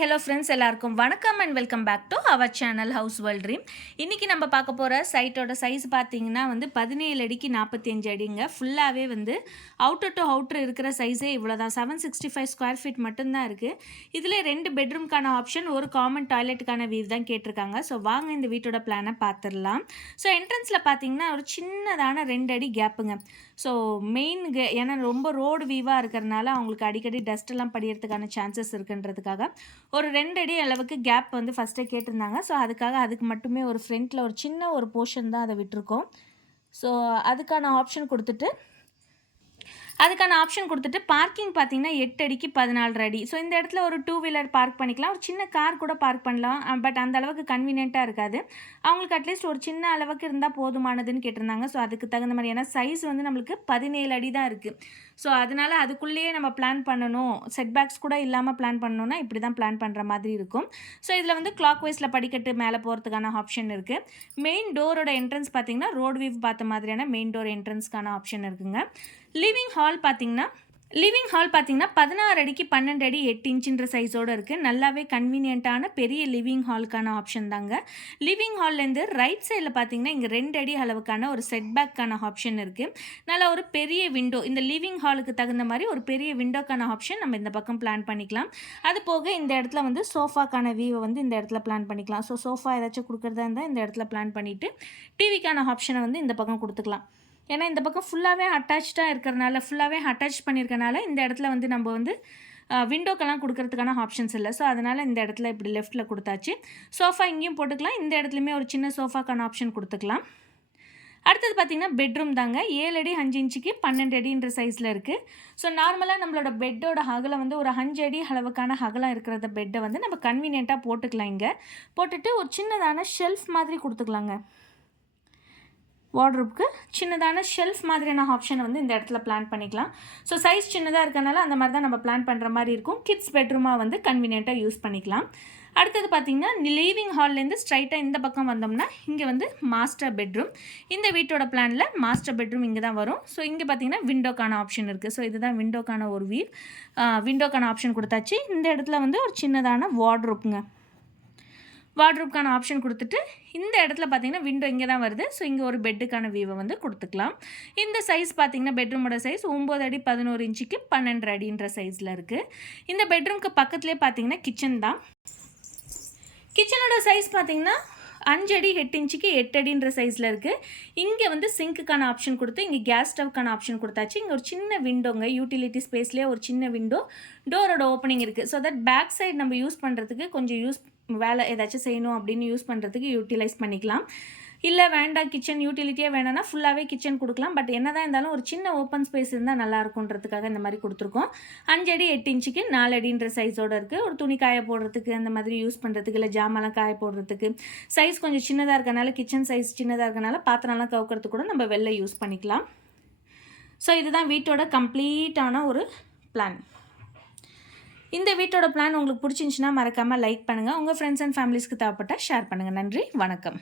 Hello friends எல்லாருக்கும் வணக்கம் and welcome back to our channel house world dream இன்றைக்கி நம்ம பார்க்க போகிற சைட்டோட சைஸ் பார்த்தீங்கன்னா வந்து பதினேழு அடிக்கு நாற்பத்தி அஞ்சு அடிங்க. ஃபுல்லாகவே வந்து அவுட்டர் டு அவுட்டர் இருக்கிற சைஸே இவ்வளோ தான் seven sixty five square feet மட்டும்தான் இருக்குது இதில் ரெண்டு பெட்ரூம்க்கான ஆப்ஷன் ஒரு காமன் டாய்லெட்டுக்கான வீவ் தான் கேட்டிருக்காங்க. ஸோ வாங்க இந்த வீட்டோட பிளானை பார்த்துடலாம். ஸோ என்ட்ரன்ஸில் பார்த்தீங்கன்னா ஒரு சின்னதான ரெண்டு அடி கேப்புங்க ஸோ மெயின் கே ஏன்னா ரொம்ப ரோடு வீவாக இருக்கிறனால அவங்களுக்கு அடிக்கடி டஸ்ட் எல்லாம் படிக்கிறதுக்கான சான்சஸ் இருக்குன்றதுக்காக. ஒரு ரெண்டு அடி அளவுக்கு கேப் வந்து ஃபஸ்ட்டே கேட்டிருந்தாங்க. ஸோ அதுக்காக அதுக்கு மட்டுமே ஒரு ஃப்ரண்ட்டில் ஒரு சின்ன ஒரு போர்ஷன் தான் அதை விட்டுருக்கோம். ஸோ அதுக்கான ஆப்ஷன் கொடுத்துட்டு அதுக்கான ஆப்ஷன் கொடுத்துட்டு பார்க்கிங் பார்த்தீங்கன்னா எட்டு அடிக்கு பதினாலு அடி. ஸோ இந்த இடத்துல ஒரு டூ வீலர் பார்க் பண்ணிக்கலாம். ஒரு சின்ன கார் கூட பார்க் பண்ணலாம். பட் அந்த அளவுக்கு கன்வீனியண்ட்டாக இருக்காது. அவங்களுக்கு அட்லீஸ்ட் ஒரு சின்ன அளவுக்கு இருந்தால் போதுமானதுன்னு கேட்டிருந்தாங்க. ஸோ அதுக்கு தகுந்த மாதிரி ஏன்னா சைஸ் வந்து நம்மளுக்கு பதினேழு அடி தான் இருக்குது ஸோ அதனால் அதுக்குள்ளேயே நம்ம பிளான் பண்ணணும். செட் பேக்ஸ் கூட இல்லாமல் பிளான் பண்ணணும்னா இப்படி தான் பிளான் பண்ணுற மாதிரி இருக்கும். ஸோ இதில் வந்து கிளாக் வைஸில் படிக்கட்டு மேலே போகிறதுக்கான ஆப்ஷன் இருக்குது மெயின் டோரோட என்ட்ரன்ஸ் பார்த்தீங்கன்னா ரோட் வியூ பார்த்த மாதிரியான மெயின் டோர் என்ட்ரன்ஸ்க்கான ஆப்ஷன் இருக்குங்க. லிவிங் ஹால் பார்த்தீங்கன்னா லிவிங் ஹால் பார்த்தீங்கன்னா பதினாறு அடிக்கு பன்னெண்டு அடி எட்டு இன்ச்சுன்ற சைஸோடு இருக்குது நல்லாவே கன்வீனியண்ட்டான பெரிய லிவிங் ஹாலுக்கான ஆப்ஷன் தாங்க. லிவிங் ஹால்லேருந்து ரைட் சைடில் பார்த்தீங்கன்னா இங்கே ரெண்டு அடி அளவுக்கான ஒரு செட் பேக்கான ஆப்ஷன் இருக்குது நல்லா ஒரு பெரிய விண்டோ இந்த லிவிங் ஹாலுக்கு தகுந்த மாதிரி ஒரு பெரிய விண்டோக்கான ஆப்ஷன் நம்ம இந்த பக்கம் பிளான் பண்ணிக்கலாம். அது போக இந்த இடத்துல வந்து சோஃபாக்கான வியூவை வந்து இந்த இடத்துல பிளான் பண்ணிக்கலாம். ஸோ சோஃபா ஏதாச்சும் கொடுக்குறதா இருந்தால் இந்த இடத்துல பிளான் பண்ணிவிட்டு டிவிக்கான ஆப்ஷனை வந்து இந்த பக்கம் கொடுத்துக்கலாம். ஏன்னா இந்த பக்கம் ஃபுல்லாகவே அட்டாச்சாக இருக்கிறனால ஃபுல்லாகவே அட்டாச் பண்ணியிருக்கனால இந்த இடத்துல வந்து நம்ம வந்து விண்டோக்கெல்லாம் கொடுக்கறதுக்கான ஆப்ஷன்ஸ் இல்லை. ஸோ அதனால் இந்த இடத்துல இப்படி லெஃப்ட்டில் கொடுத்தாச்சு. சோஃபா இங்கேயும் போட்டுக்கலாம். இந்த இடத்துலையுமே ஒரு சின்ன சோஃபாக்கான ஆப்ஷன் கொடுத்துக்கலாம். அடுத்தது பார்த்திங்கன்னா பெட்ரூம் தாங்க. ஏழு அடி அஞ்சு இன்ச்சுக்கு பன்னெண்டு அடின்ற சைஸில் இருக்குது ஸோ நார்மலாக நம்மளோட பெட்டோட அகலம் வந்து ஒரு அஞ்சு அடி அளவுக்கான அகலம் இருக்கிறத பெட்டை வந்து நம்ம கன்வீனியண்ட்டாக போட்டுக்கலாம் இங்கே. போட்டுட்டு ஒரு சின்னதான ஷெல்ஃப் மாதிரி கொடுத்துக்கலாங்க. வார்ட்ரூப்க்கு சின்னதான ஷெல்ஃப் மாதிரியான ஆப்ஷனை வந்து இந்த இடத்துல பிளான் பண்ணிக்கலாம். ஸோ சைஸ் சின்னதாக இருக்கனால அந்த மாதிரி தான் நம்ம பிளான் பண்ணுற மாதிரி இருக்கும். கிட்ஸ் பெட்ரூமாக வந்து கன்வீனியண்ட்டாக யூஸ் பண்ணிக்கலாம். அடுத்தது பார்த்திங்கன்னா லீவிங் ஹால்லேருந்து ஸ்ட்ரைட்டாக இந்த பக்கம் வந்தோம்னா இங்கே வந்து மாஸ்டர் பெட்ரூம் இந்த வீட்டோட பிளானில் மாஸ்டர் பெட்ரூம் இங்கே தான் வரும். ஸோ இங்கே பார்த்திங்கன்னா விண்டோக்கான ஆப்ஷன் இருக்குது ஸோ இதுதான் விண்டோக்கான ஒரு வீல் விண்டோக்கான ஆப்ஷன் கொடுத்தாச்சு. இந்த இடத்துல வந்து ஒரு சின்னதான வார்ட்ரூப்புங்க வார்ட்ரூப்க்கான ஆப்ஷன் கொடுத்துட்டு இந்த இடத்துல பார்த்தீங்கன்னா விண்டோ இங்கே தான் வருது. ஸோ இங்கே ஒரு பெட்டுக்கான வியூவை வந்து கொடுத்துக்கலாம். இந்த சைஸ் பார்த்தீங்கன்னா பெட்ரூமோட சைஸ் ஒம்பது அடி பதினோரு இன்ச்சுக்கு பன்னெண்டு அடின்ற சைஸில் இருக்குது இந்த பெட்ரூம்க்கு பக்கத்துலேயே பார்த்தீங்கன்னா கிச்சன் தான். கிச்சனோட சைஸ் பார்த்தீங்கன்னா அஞ்சு அடி எட்டு இன்ச்சுக்கு எட்டு அடின்ற சைஸில் இருக்குது இங்கே வந்து சிங்க்குக்கான ஆப்ஷன் கொடுத்து இங்கே கேஸ் ஸ்டவ்க்கான ஆப்ஷன் கொடுத்தாச்சு. இங்கே ஒரு சின்ன விண்டோங்க யூட்டிலிட்டி ஸ்பேஸ்லேயே ஒரு சின்ன விண்டோ டோரோட ஓப்பனிங் இருக்குது ஸோ தட் பேக் சைடு நம்ம யூஸ் பண்ணுறதுக்கு கொஞ்சம் யூஸ் வேலை ஏதாச்சும் செய்யணும் அப்படின்னு யூஸ் பண்ணுறதுக்கு யூட்டிலைஸ் பண்ணிக்கலாம். இல்லை வேண்டாம் கிச்சன் யூட்டிலிட்டியே வேணாம்னா ஃபுல்லாகவே கிச்சன் கொடுக்கலாம். பட் என்ன தான் இருந்தாலும் ஒரு சின்ன ஓப்பன் ஸ்பேஸ் இருந்தால் நல்லா இருக்குன்றதுக்காக இந்த மாதிரி கொடுத்துருக்கோம். அஞ்சடி எட்டு இன்ச்சுக்கு நாலு அடின்ற சைஸோடு இருக்குது ஒரு துணி காய போடுறதுக்கு அந்த மாதிரி யூஸ் பண்ணுறதுக்கு இல்லை ஜாமெல்லாம் காய போடுறதுக்கு. சைஸ் கொஞ்சம் சின்னதாக இருக்கனால கிச்சன் சைஸ் சின்னதாக இருக்கனால பாத்திரம்லாம் கவுக்கிறதுக்கு கூட நம்ம வெளில யூஸ் பண்ணிக்கலாம். ஸோ இதுதான் வீட்டோட கம்ப்ளீட்டான ஒரு பிளான் இந்த வீட்டோட பிளான் உங்களுக்கு பிடிச்சிருந்துச்சுன்னா மறக்காமல் லைக் பண்ணுங்கள் உங்கள் ஃப்ரெண்ட்ஸ் அண்ட் ஃபேமிலிஸ்க்கு தேவைப்பட்டால் ஷேர் பண்ணுங்கள் நன்றி வணக்கம்.